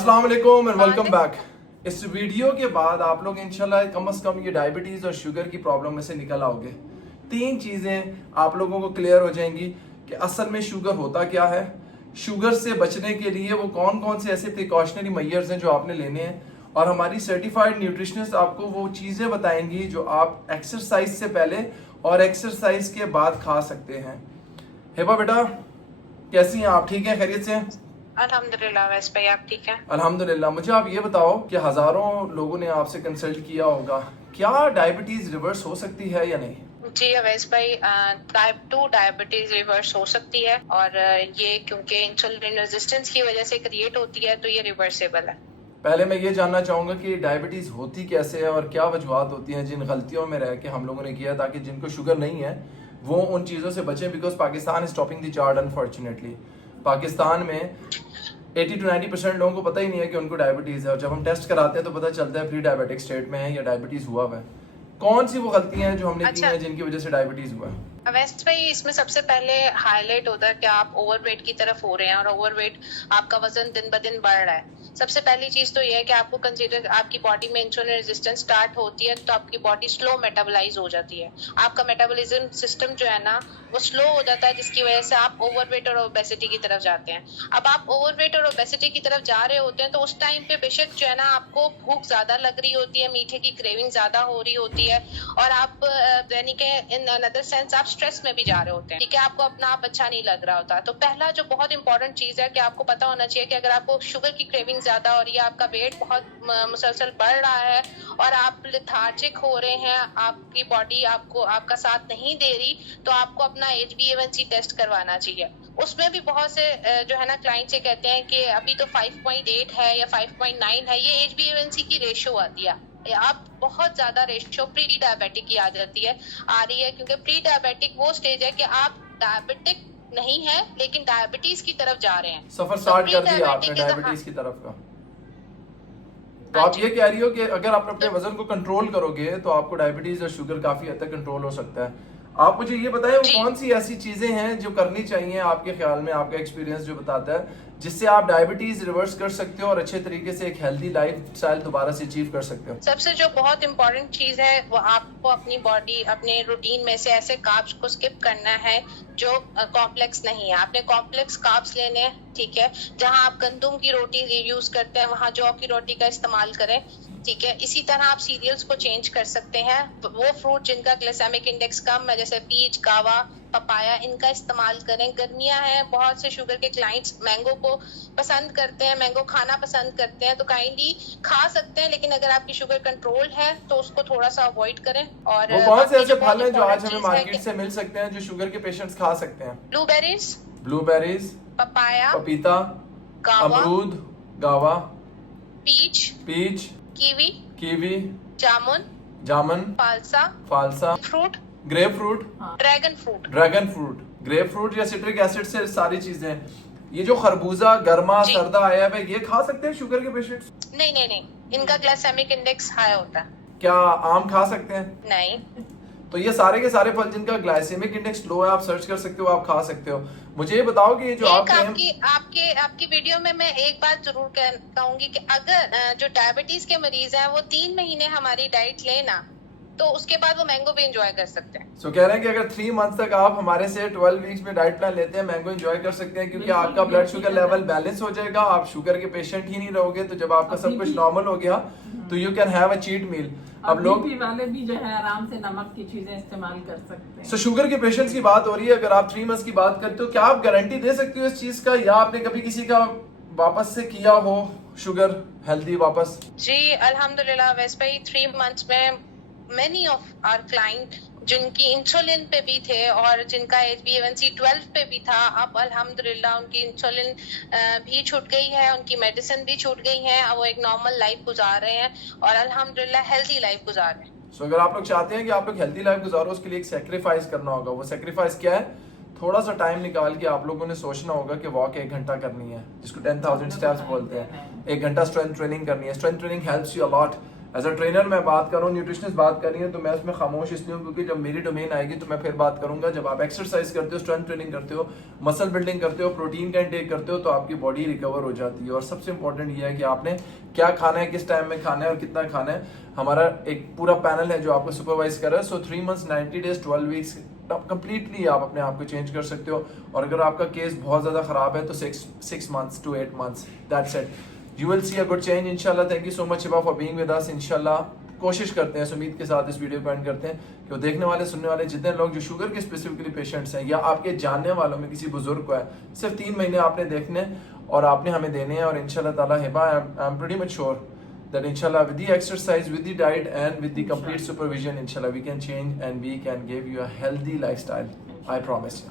अस्सलाम वालेकुम and welcome back. इस वीडियो के बाद आप लोग इंशाल्लाह कम से कम ये डायबिटीज और शुगर की प्रॉब्लम में से निकल आओगे। तीन चीजें आप लोगों को क्लियर हो जाएंगी कि असल में शुगर होता क्या है, शुगर से बचने के लिए वो कौन कौन से ऐसे प्रिकॉशनरी मेजर्स हैं जो आपने लेने हैं, और हमारी सर्टिफाइड न्यूट्रिशनिस्ट आपको वो चीजें बताएंगी जो आप एक्सरसाइज से पहले और एक्सरसाइज के बाद खा सकते हैं। हेबा बेटा कैसी हैं आप? ठीक हैं, खैरियत से हैं? अल्हम्दुलिल्लाह। वैसे भाई आप ठीक हैं? अल्हम्दुलिल्लाह। मुझे आप ये बताओ कि हजारों लोगों ने आपसे कंसल्ट किया होगा, क्या डायबिटीज रिवर्स हो सकती है या नहीं? जी अवैस भाई, टाइप 2 डायबिटीज रिवर्स हो सकती है और ये क्योंकि इंसुलिन रेजिस्टेंस की वजह से क्रिएट होती है, तो ये रिवर्सेबल है। पहले मैं ये जानना चाहूंगा कि डायबिटीज होती कैसे है और क्या वजूहत होती हैं जिन गलतियों में रह के हम लोगों ने किया, ताकि जिनको शुगर नहीं है वो उन चीज़ों से बचें। Because Pakistan is topping the chart unfortunately. Pakistan में 80 to 90% लोगों को पता ही नहीं है कि उनको डायबिटीज है, और जब हम टेस्ट कराते हैं तो पता चलता है प्री डायबिटिक स्टेट में है या डायबिटीज हुआ हुआ है। कौन सी वो गलतियां हैं जो हमने की हैं जिनकी वजह से डायबिटीज हुआ है? वैसे भाई इसमें सबसे पहले हाईलाइट होता है कि आप ओवरवेट की तरफ हो रहे हैं और ओवरवेट आपका वजन दिन ब दिन बढ़ रहा है। सबसे पहली चीज तो ये है कि आपको कंसीडर आपकी बॉडी में इंसुलिन रेजिस्टेंस स्टार्ट होती है तो आपकी बॉडी स्लो मेटाबोलाइज हो जाती है। आपका मेटाबॉलिज्म सिस्टम जो है ना वो स्लो हो जाता है, जिसकी वजह से आप ओवरवेट और ओबेसिटी की तरफ जाते हैं। अब आप ओवरवेट और ओबेसिटी की तरफ जा रहे होते हैं तो उस टाइम पे बेशक जो है ना आपको भूख ज्यादा लग रही होती है, मीठे की क्रेविंग ज्यादा हो रही होती है, और आप यानी कि इन अनदर सेंस आप स्ट्रेस में भी जा रहे होते हैं। ठीक है, आपको अपना आप अच्छा नहीं लग रहा होता। तो पहला जो बहुत इंपॉर्टेंट चीज है कि आपको पता होना चाहिए कि अगर आपको शुगर की क्रेविंग ज्यादा हो रही है, आपका वेट बहुत मुसलसल बढ़ रहा है और आप लिथार्जिक हो रहे हैं, आपकी बॉडी आपको आपका साथ नहीं दे रही, तो आपको अपना HbA1c टेस्ट करवाना चाहिए। उसमें भी बहुत से जो है ना क्लाइंट से कहते हैं कि अभी तो 5.8 है या 5.9 है, ये HbA1c की रेशियो आती है। आप बहुत ज्यादा रेशियो प्री डायबिटिक की आ जाती है आ रही है, क्योंकि प्री डायबिटिक वो स्टेज है कि आप डायबिटिक नहीं है लेकिन डायबिटीज की तरफ जा रहे हैं। सफर स्टार्ट कर दिया आपने डायबिटीज की तरफ का। तो आप ये कह रही हो कि अगर आप अपने वजन को कंट्रोल करोगे तो आपको डायबिटीज और शुगर काफी हद तक कंट्रोल हो सकता है। आप मुझे ये बताएं वो कौन सी ऐसी चीजें हैं जो करनी चाहिए आपके ख्याल में, आपका एक्सपीरियंस जो बताता है, जिससे आप डायबिटीज रिवर्स कर सकते हो और अच्छे तरीके से एक हेल्दी लाइफ स्टाइल दोबारा से अचीव कर सकते हो? सबसे जो बहुत इंपॉर्टेंट चीज है वो आपको अपनी बॉडी अपने रूटीन में से ऐसे कार्ब्स को स्किप करना है जो कॉम्प्लेक्स नहीं है। आपने कॉम्प्लेक्स कार्ब्स लेने हैं, ठीक है। जहां आप गंदुम की रोटी यूज करते हैं वहां जौ की रोटी का इस्तेमाल करें, ठीक है। इसी तरह आप सीरियल्स को चेंज कर सकते हैं। वो फ्रूट जिनका ग्लाइसेमिक इंडेक्स कम है जैसे पीच, गावा, पपाया, इनका इस्तेमाल करें। गर्मियां हैं, बहुत से शुगर के क्लाइंट्स मैंगो को पसंद करते हैं, मैंगो खाना पसंद करते हैं, तो काइंडली खा सकते हैं, लेकिन अगर आपकी शुगर कंट्रोल है तो उसको थोड़ा सा अवॉइड करें। और वो कौन से ऐसे फल हैं जो आज हमें मार्केट से मिल सकते हैं जो शुगर के पेशेंट्स खा सकते हैं? ब्लूबेरीज, पपाया, पपीता, अमरूद, गावा, पीच, कीवी, जामुन, फालसा, fruit, grapefruit, dragon fruit, grapefruit या सिट्रिक एसिड से सारी चीजें। ये जो खरबूजा गर्मा सर्दा आया है ये खा सकते हैं शुगर के पेशेंट्स? नहीं, इनका ग्लाइसेमिक इंडेक्स हाई होता है। क्या आम खा सकते हैं? नहीं। तो ये सारे के सारे फल जिनका ग्लाइसेमिक इंडेक्स लो है आप सर्च कर सकते हो, आप खा सकते हो। मुझे ये बताओ कि ये जो आपकी वीडियो में मैं एक बात जरूर कहूंगी कि अगर जो डायबिटीज के मरीज हैं वो 3 महीने हमारी डाइट लेना तो उसके बाद वो मैंगो भी एंजॉय कर सकते हैं। कह रहे हैं कि अगर 3 मंथ तक आप हमारे से 12 वीक्स में डाइट प्लान लेते हैं, मैंगो एंजॉय कर सकते हैं, क्योंकि आपका ब्लड शुगर लेवल बैलेंस हो जाएगा, आप शुगर के पेशेंट ही नहीं रहोगे। तो जब आपका सब कुछ नॉर्मल हो गया तो you can have a cheat meal. अब लोग वाले भी जो है आराम से नमक की चीजें इस्तेमाल कर सकते हैं। शुगर के पेशेंट्स की बात हो रही है, अगर आप 3 मंथ्स की बात करते हो, क्या आप गारंटी दे सकते हो इस चीज का, या आपने कभी किसी का वापस से किया हो शुगर हेल्दी वापस? जी अल्हम्दुलिल्लाह। वैसे भाई 3 मंथ्स में many of our client जिनकी इंसुलिन पे भी थे और जिनका HbA1c 12 पे भी था, अब अल्हम्दुलिल्लाह उनकी इंसुलिन भी छूट गई है, उनकी मेडिसिन भी छूट गई है, अब वो एक नॉर्मल लाइफ गुजार रहे हैं और अल्हम्दुलिल्लाह हेल्दी लाइफ गुजार रहे हैं। अगर आप लोग चाहते हैं कि आप लोग हेल्दी लाइफ गुजारो, उसके लिए एक सेक्रीफाइस करना होगा। वो सेक्रीफाइस क्या है? थोड़ा सा टाइम निकाल के आप लोगों ने सोचना होगा कि वॉक 1 घंटा करनी है, जिसको 10,000 स्टेप्स बोलते हैं। 1 घंटा स्ट्रेंथ ट्रेनिंग करनी है। Strength training helps you a lot as a trainer मैं बात कर रहा हूँ, न्यूट्रिशनिस्ट बात कर रही है, तो मैं उसमें खामोश इसलिए हूँ क्योंकि जब मेरी डोमेन आएगी तो मैं फिर बात करूंगा। जब आप एक्सरसाइज करते हो, स्ट्रेंथ ट्रेनिंग करते हो, मसल बिल्डिंग करते हो, प्रोटीन का इंटेक करते हो, तो आपकी बॉडी रिकवर हो जाती है। और सबसे इंपॉर्टेंट ये है कि आपने क्या खाना है, किस टाइम में खाना है और कितना खाना है। हमारा एक पूरा पैनल है जो आपको सुपरवाइज कर रहा है। सो 3 मंथ्स, 90 डेज, 12 वीक्स कंप्लीटली आप अपने आप को चेंज कर सकते हो। और अगर आपका केस बहुत ज्यादा खराब है तो 6 months to 8 months, that's it, you will see a good change इंशाल्लाह। Thank you so much Shiba for being with us. इंशाल्लाह कोशिश करते हैं, उम्मीद के साथ इस वीडियो को एंड करते हैं कि वो देखने वाले, सुनने वाले जितने लोग जो शुगर के स्पेसिफिकली पेशेंट्स हैं या आपके जानने वालों में किसी बुजुर्ग को है, सिर्फ 3 महीने आपने देखने और आपने हमें देने हैं। और इंशाल्लाह ताला Hiba, I am pretty much sure that inshallah with the exercise, with the diet and with the complete supervision, inshallah we can change and we can give you a healthy lifestyle. I promise you.